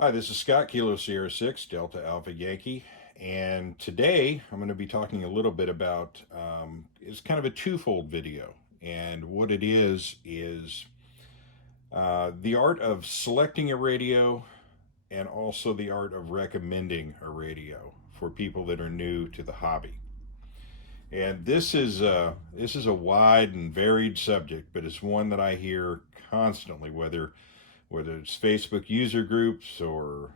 Hi, this is Scott, Kilo Sierra 6, Delta Alpha Yankee, and today I'm going to be talking a little bit about, it's kind of a twofold video, and what it is the art of selecting a radio and also the art of recommending a radio for people that are new to the hobby. And this is a wide and varied subject, but it's one that I hear constantly, whether it's Facebook user groups or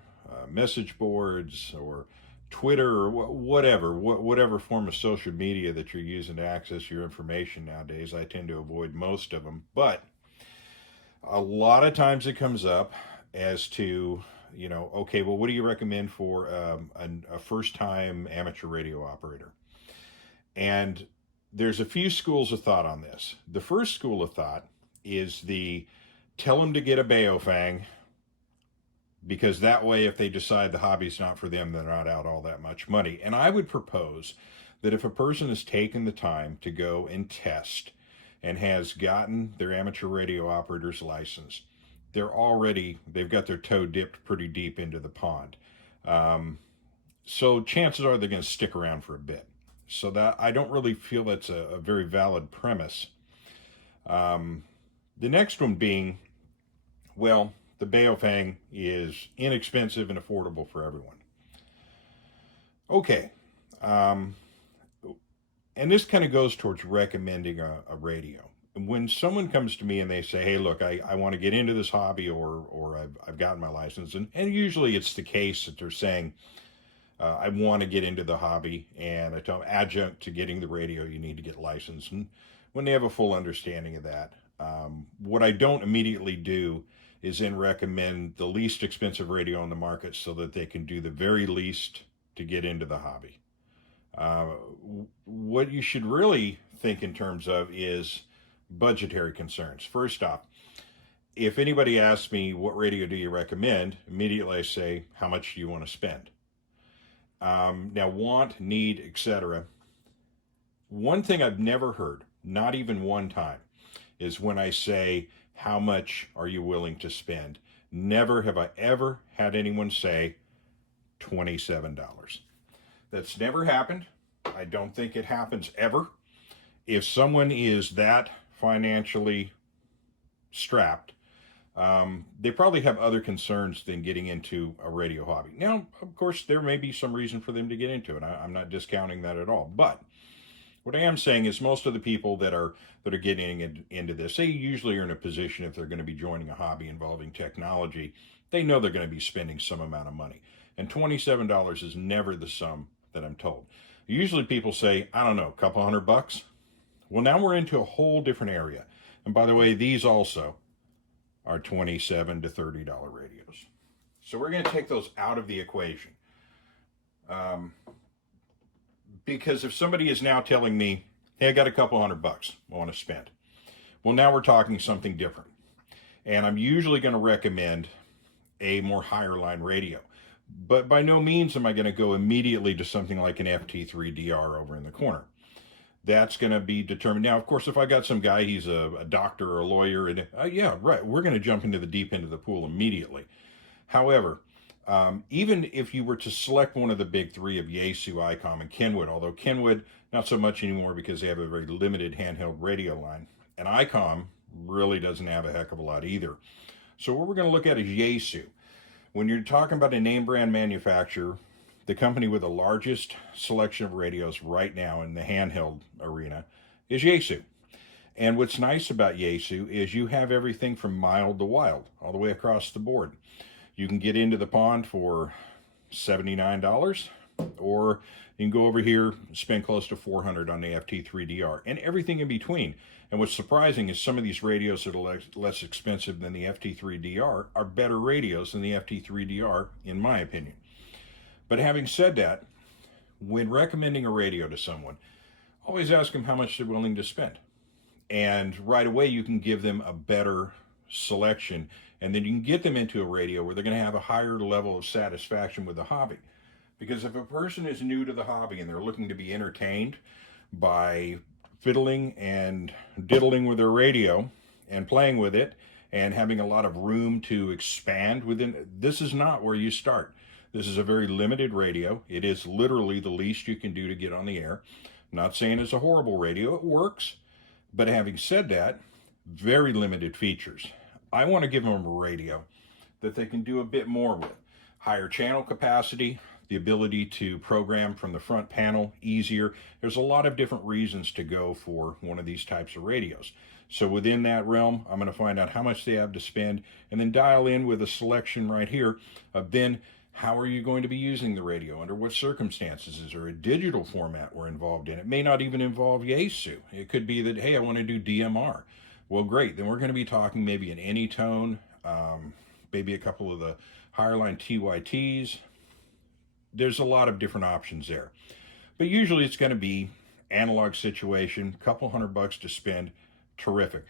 message boards or Twitter or whatever form of social media that you're using to access your information nowadays. I tend to avoid most of them, but a lot of times it comes up as to, okay, well, what do you recommend for a first time amateur radio operator? And there's a few schools of thought on this. The first school of thought is the tell them to get a Baofeng, because that way, if they decide the hobby's not for them, they're not out all that much money. And I would propose that if a person has taken the time to go and test and has gotten their amateur radio operator's license, they've got their toe dipped pretty deep into the pond. Um, so chances are they're going to stick around for a bit. So that I don't really feel that's a very valid premise. Um, the next one being, well, the Baofeng is inexpensive and affordable for everyone. Okay. Um, and this kind of goes towards recommending a radio. When someone comes to me and they say, hey, look, I want to get into this hobby, or I've gotten my license, and usually it's the case that they're saying, I want to get into the hobby, and I tell them, adjunct to getting the radio, you need to get licensed. And when they have a full understanding of that, what I don't immediately do is then recommend the least expensive radio on the market so that they can do the very least to get into the hobby. Uh, what you should really think in terms of is budgetary concerns. First off, if anybody asks me what radio do you recommend, immediately I say, how much do you want to spend? Now, want, need, etc. One thing I've never heard, not even one time, is when I say, how much are you willing to spend? Never have I ever had anyone say $27. That's never happened. I don't think it happens ever. If someone is that financially strapped, they probably have other concerns than getting into a radio hobby. Now, of course, there may be some reason for them to get into it. I'm not discounting that at all. But what I am saying is most of the people that are getting into this, they usually are in a position, if they're going to be joining a hobby involving technology, they know they're going to be spending some amount of money. And $27 is never the sum that I'm told. Usually people say, I don't know, a couple $100. Well, now we're into a whole different area. And by the way, these also are $27 to $30 radios. So we're going to take those out of the equation. Because if somebody is now telling me, hey, I got a couple $100 I want to spend. Well, now we're talking something different. And I'm usually going to recommend a more higher line radio. But by no means am I going to go immediately to something like an FT3DR over in the corner. That's going to be determined. Now, of course, if I got some guy, he's a doctor or a lawyer, and yeah, right, we're going to jump into the deep end of the pool immediately. However, even if you were to select one of the big three of Yaesu, ICOM, and Kenwood, although Kenwood, not so much anymore because they have a very limited handheld radio line, and ICOM really doesn't have a heck of a lot either. So what we're going to look at is Yaesu. When you're talking about a name brand manufacturer, the company with the largest selection of radios right now in the handheld arena is Yaesu. And what's nice about Yaesu is you have everything from mild to wild, all the way across the board. You can get into the pond for $79, or you can go over here and spend close to $400 on the FT3DR, and everything in between. And what's surprising is some of these radios that are less expensive than the FT3DR are better radios than the FT3DR, in my opinion. But having said that, when recommending a radio to someone, always ask them how much they're willing to spend. And right away, you can give them a better selection, and then you can get them into a radio where they're going to have a higher level of satisfaction with the hobby. Because if a person is new to the hobby and they're looking to be entertained by fiddling and diddling with their radio and playing with it and having a lot of room to expand within. This is not where you start. This is a very limited radio. It is literally the least you can do to get on the air. I'm not saying it's a horrible radio. It works. But having said that, very limited features. I want to give them a radio that they can do a bit more with. Higher channel capacity, the ability to program from the front panel easier. There's a lot of different reasons to go for one of these types of radios. So within that realm, I'm going to find out how much they have to spend and then dial in with a selection right here of then how are you going to be using the radio? Under what circumstances? Is there a digital format we're involved in? It may not even involve Yaesu. It could be that, hey, I want to do DMR. Well, great. Then we're going to be talking maybe an Anytone, maybe a couple of the higher line TYTs. There's a lot of different options there. But usually it's going to be analog situation, couple $100 to spend, terrific.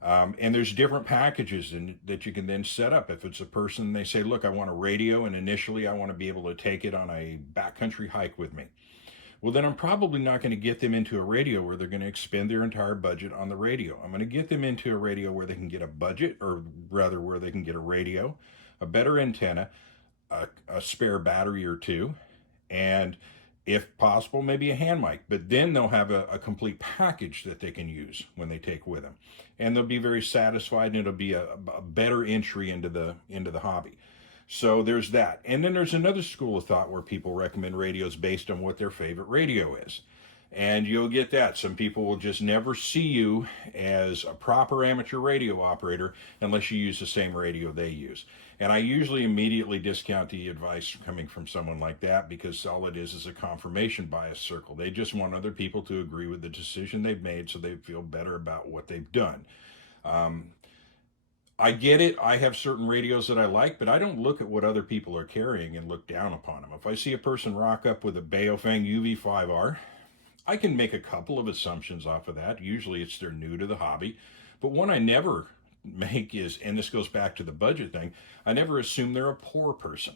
And there's different packages that you can then set up. If it's a person, they say, look, I want a radio, and initially I want to be able to take it on a backcountry hike with me. Well, then I'm probably not going to get them into a radio where they're going to expend their entire budget on the radio. I'm going to get them into a radio where they can get a budget, or rather where they can get a radio, a better antenna, a spare battery or two, and if possible, maybe a hand mic. But then they'll have a complete package that they can use when they take with them. And they'll be very satisfied, and it'll be a better entry into the hobby. So there's that. And then there's another school of thought where people recommend radios based on what their favorite radio is. And you'll get that. Some people will just never see you as a proper amateur radio operator unless you use the same radio they use. And I usually immediately discount the advice coming from someone like that, because all it is a confirmation bias circle. They just want other people to agree with the decision they've made so they feel better about what they've done. I get it. I have certain radios that I like, but I don't look at what other people are carrying and look down upon them. If I see a person rock up with a Baofeng UV5R, I can make a couple of assumptions off of that. Usually it's they're new to the hobby. But one I never make is, and this goes back to the budget thing, I never assume they're a poor person.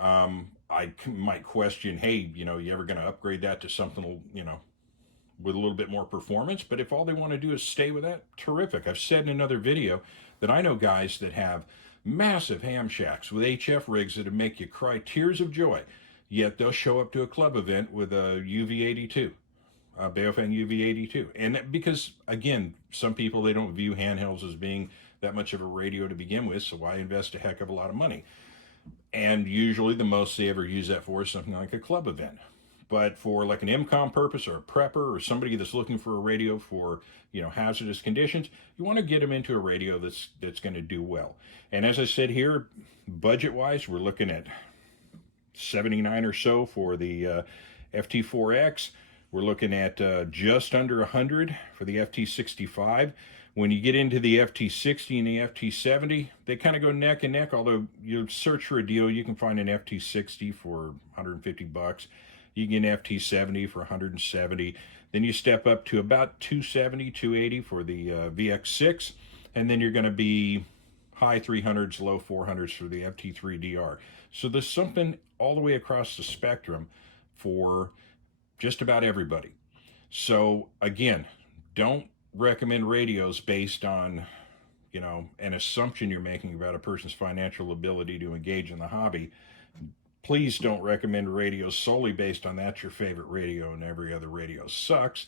I might question, hey, you ever going to upgrade that to something, with a little bit more performance? But if all they want to do is stay with that, terrific. I've said in another video that I know guys that have massive ham shacks with HF rigs that make you cry tears of joy, yet they'll show up to a club event with a UV82. Baofeng UV82. And because, again, some people, they don't view handhelds as being that much of a radio to begin with, so why invest a heck of a lot of money? And usually the most they ever use that for is something like a club event. But for like an MCOM purpose or a prepper or somebody that's looking for a radio for, hazardous conditions, you want to get them into a radio that's going to do well. And as I said here, budget-wise, we're looking at $79 or so for the FT4X. We're looking at just under $100 for the FT65. When you get into the FT60 and the FT70, they kind of go neck and neck. Although you search for a deal, you can find an FT60 for $150. You can get an FT70 for $170. Then you step up to about $270, $280 for the VX6, and then you're going to be high 300s, low 400s for the FT3DR. So there's something all the way across the spectrum for just about everybody. So again, don't recommend radios based on, an assumption you're making about a person's financial ability to engage in the hobby. Please don't recommend radios solely based on that's your favorite radio and every other radio sucks.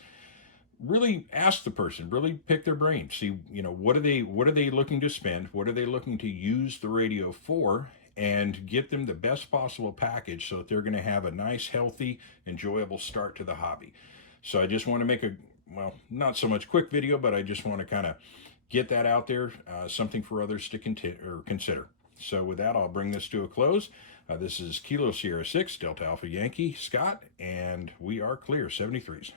Really ask the person, really pick their brain. See, what are they looking to spend? What are they looking to use the radio for? And get them the best possible package so that they're going to have a nice, healthy, enjoyable start to the hobby. So I just want to make not so much quick video, but I just want to kind of get that out there, something for others to consider. So with that, I'll bring this to a close. This is Kilo Sierra 6, Delta Alpha Yankee, Scott, and we are clear, 73s.